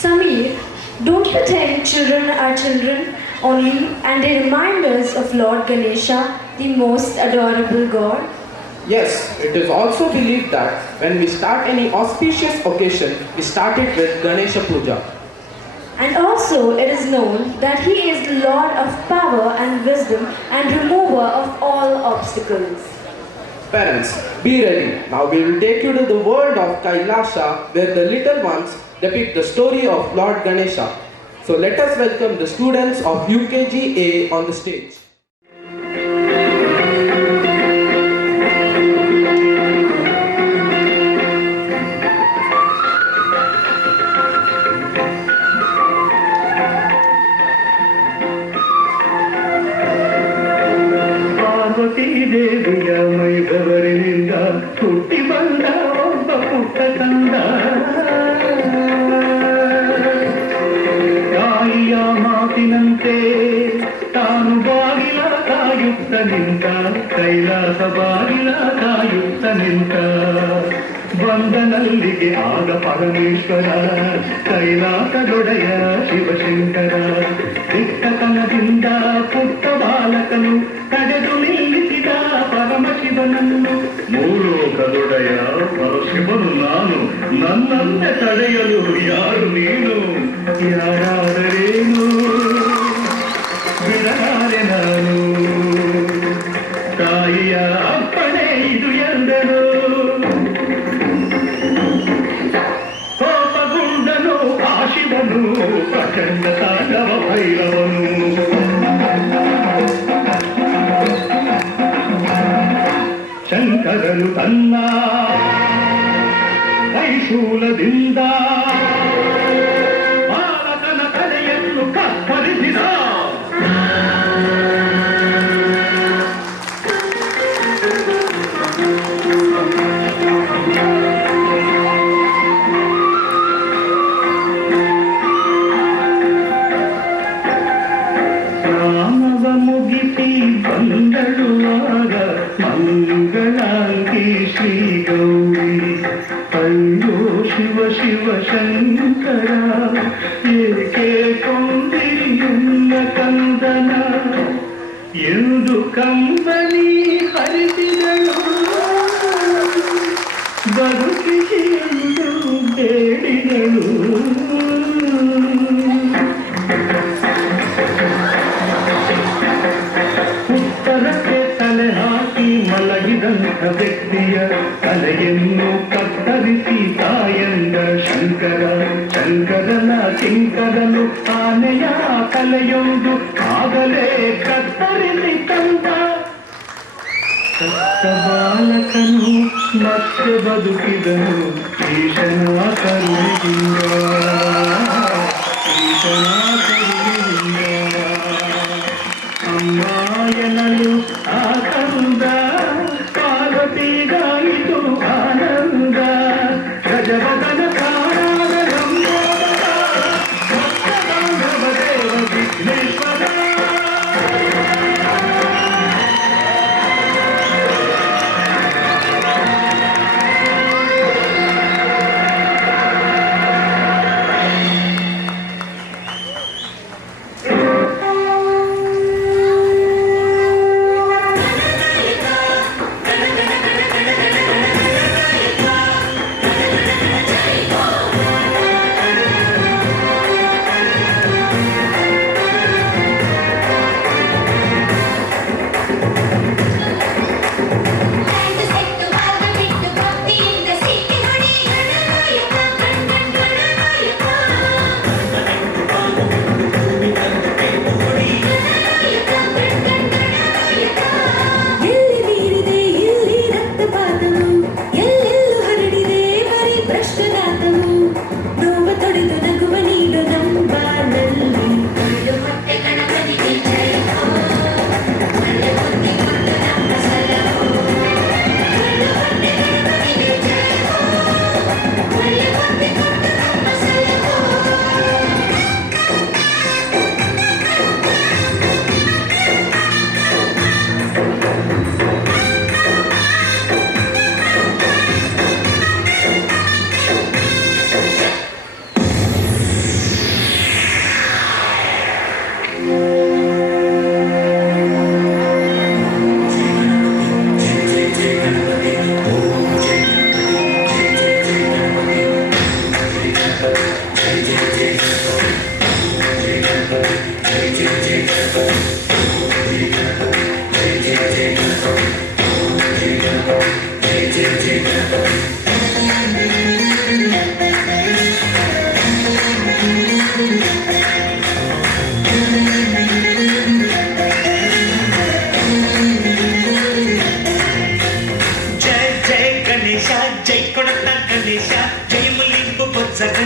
Samir, don't you think children are children only and they remind us of Lord Ganesha, the most adorable god? Yes, it is also believed that when we start any auspicious occasion, we start it with Ganesha Puja. And also it is known that he is the Lord of power and wisdom and remover of all obstacles. Parents, be ready. Now we will take you to the world of Kailasha where the little ones depict the story of Lord Ganesha. So let us welcome the students of UKG A on the stage. Parvati ದೇವಿಯ ಮೈದವರಿನಿಂದ ಹುಟ್ಟಿ ಬಂದ ಒಬ್ಬ ಪುಟ್ಟ ಕಂದ ತಾಯಿಯ ಮಾತಿನಂತೆ ತಾನು ಬಾಗಿಲ ಕಾಯುತ್ತ ನಿಂತ ಕೈಲಾಸ ಬಾಗಿಲ ಕಾಯುತ್ತ ನಿಂತ ಬಂದನಲ್ಲಿಗೆ ಆಗ ಪರಮೇಶ್ವರ ಕೈಲಾಸದೊಡೆಯ ಶಿವಶಂಕರ ದಿಟ್ಟತನದಿಂದ ಪುಟ್ಟ ಬಾಲಕನು ತಡೆದು ನಿಲ್ಲಿಸಿದ ಪರಮಶಿವನನ್ನು ಮೂಲೋಕದೊಡೆಯ ಪರಶಿವನು ನಾನು ನನ್ನನ್ನೇ ತಡೆಯಲು ಯಾರು ನೀನು ಯಾರಾದರೇನು ಬಿಡಲಾರೆ ನಾನು ತಾಯಿಯ ಅಪ್ಪಣೆ ಇದು ಎಂದರು ಕೋಪಗೊಂಡನು ಆ ಶಿವನು ಪ್ರಚಂಡ ತಾಂಡವ ಭೈರವನು ಶಂಕರನು ತನ್ನ ಕೈಶೂಲದಿಂದ ಬಾಲಕನ ತಲೆಯನ್ನು ಕತ್ತರಿಸಿದ ಸ್ನಾನವ ಮುಗಿಸಿ ಬಂದಳು ಆಗ ಮಂಗಳಾಂಗಿ ಶ್ರೀ ಗೌರಿ ಅಯ್ಯೋ ಶಿವ ಶಿವ ಶಂಕರ ಏಕೆ ಕೊಂದಿರಿಯುನ್ನ ಕಂದನ ಎಂದು ಕಂಬನಿ ಹರಿಸಿದಳು ಬದುಕಿಸಿ ಎಂದು ಬೇಡಿದಳು ಉತ್ತರಕ್ಕೆ ತಲೆ ಹಾಕಿ ಮಲಗಿದಂಥ ವ್ಯಕ್ತಿಯ ತಲೆಯನ್ನು ಕತ್ತರಿಸಿ ತಾಯಂದ ಶಂಕರ ಶಂಕರನ ಕಿಂಕರನು ಆನೆಯ ತಲೆಯೊಂದು ಆಗಲೇ ಕತ್ತರಿಸಿ ತಂದ ಸತ್ತ ಬಾಲಕನು ಮತ್ತೆ ಬದುಕಿದನು ಈಶನ ಕರುಣಿಂದ ಈಶನ ಕರುಣಿಂದ ಅಮ್ಮ ಎನ್ನಲು ಆನಂದ ಪಾರ್ವತಿಗಾಯಿತು ಆನಂದ ಗಜವದನ ಕಾರಾದ ಲಂಬೋದರ ಭಕ್ತಬಾಂಧವ ದೇವ ವಿಘ್ನೇಶ್ವರ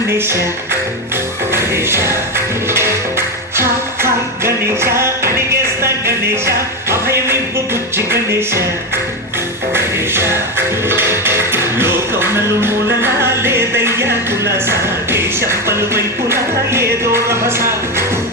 గణేశ గణేశ గణేశ అడిగేస్తా గణేశ అభయమివ్వు బుజ్జి గణేశ గణేశ లోకం నలుమూలలా లేదయ్యా కులస దేశం పలువైపులా ఏదో రభస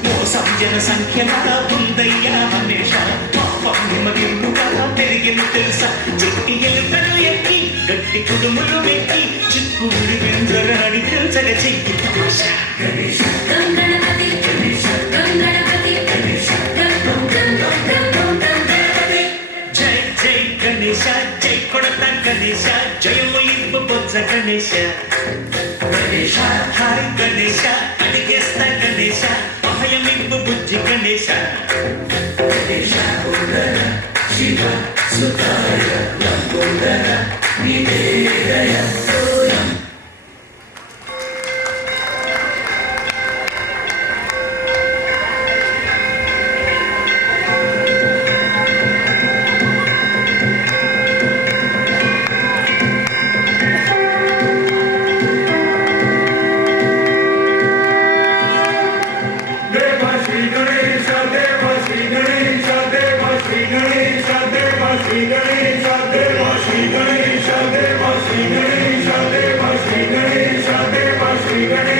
మోసం జన సంఖ్యలా ఉందయ్యా హమేష పాపం హిమగిరుగా పెరిగిన తెలుసా చిట్టి ఎలుకలు ఎక్కి గట్టి కుడుములు వెక్కి చిక్కుడు విందరాడి తెలుసగ చెయ్యి తమాష గణేశ గణపతి గణేశ గణపతి గణేశ జై జై గణేశ జై కొడత గణేశ జయము ఇవ్వు బొజ్జ గణేశ గణేశ హాయ్ గణేశ అడిగేస్తా గణేశ అభయమివ్వు బుజ్జి గణేశ గణేశ కుందర శివ సుతాయ లంబోదర నివేదయ Shri Ganesha, Deva Shri Ganesha, Deva Shri Ganesha, Deva Shri Ganesha.